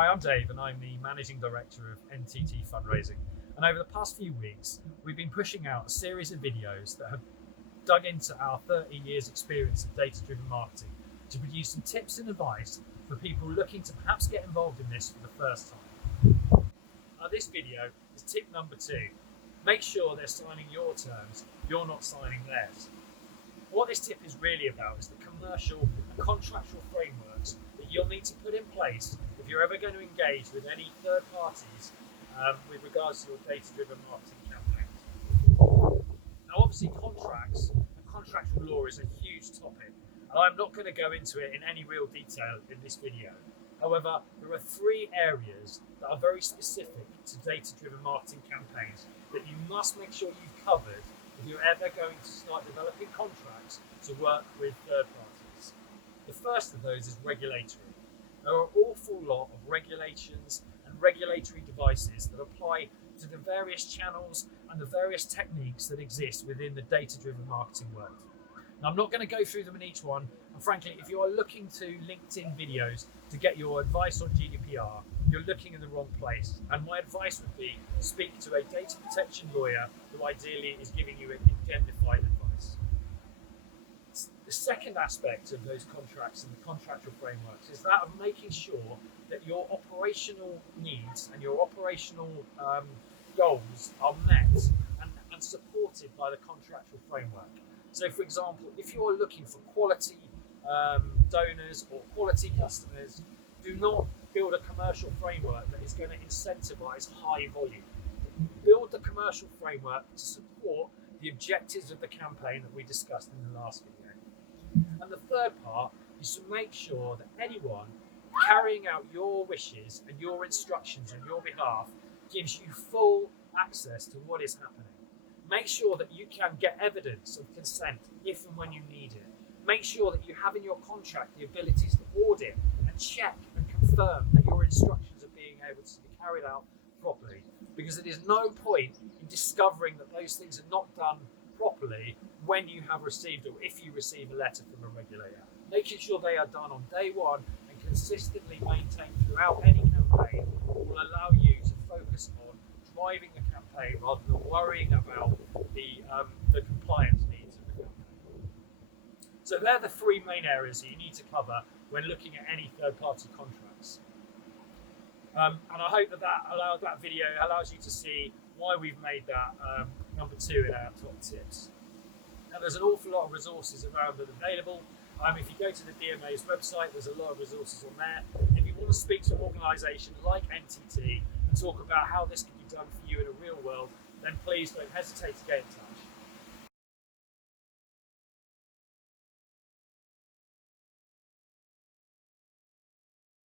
Hi, I'm Dave and I'm the Managing Director of NTT Fundraising. And over the past few weeks, we've been pushing out a series of videos that have dug into our 30 years experience of data-driven marketing to produce some tips and advice for people looking to perhaps get involved in this for the first time. This video is tip number 2. Make sure they're signing your terms, you're not signing theirs. What this tip is really about is the commercial and contractual frameworks that you'll need to put in place if you're ever going to engage with any third parties with regards to your data-driven marketing campaigns. Now, obviously, contracts and contractual law is a huge topic, and I'm not going to go into it in any real detail in this video. However, there are 3 areas that are very specific to data-driven marketing campaigns that you must make sure you've covered if you're ever going to start developing contracts to work with third parties. The first of those is regulatory. There are an awful lot of regulations and regulatory devices that apply to the various channels and the various techniques that exist within the data-driven marketing world. Now, I'm not going to go through them in each one, and frankly, if you are looking to LinkedIn videos to get your advice on GDPR, you're looking in the wrong place. And my advice would be speak to a data protection lawyer who ideally is giving you indemnified advice. The second aspect of those contracts and the contractual frameworks is that of making sure that your operational needs and your operational goals are met and supported by the contractual framework. So, for example, if you're looking for quality donors or quality customers, do not build a commercial framework that is going to incentivize high volume. Build the commercial framework to support the objectives of the campaign that we discussed in the last video. And the third part is to make sure that anyone carrying out your wishes and your instructions on your behalf gives you full access to what is happening. Make sure that you can get evidence of consent if and when you need it. Make sure that you have in your contract the abilities to audit and check and confirm that your instructions are being able to be carried out properly. Because there is no point in discovering that those things are not done properly when you have received or if you receive a letter from a regulator. Making sure they are done on day one and consistently maintained throughout any campaign will allow you to focus on driving the campaign rather than worrying about the compliance needs of the campaign. So they're the 3 main areas that you need to cover when looking at any third-party contracts. And I hope that video allows you to see why we've made that number 2 in our top tips. Now, there's an awful lot of resources around that available. If you go to the DMA's website, there's a lot of resources on there. If you want to speak to an organisation like NTT and talk about how this can be done for you in a real world, then please don't hesitate to get in touch.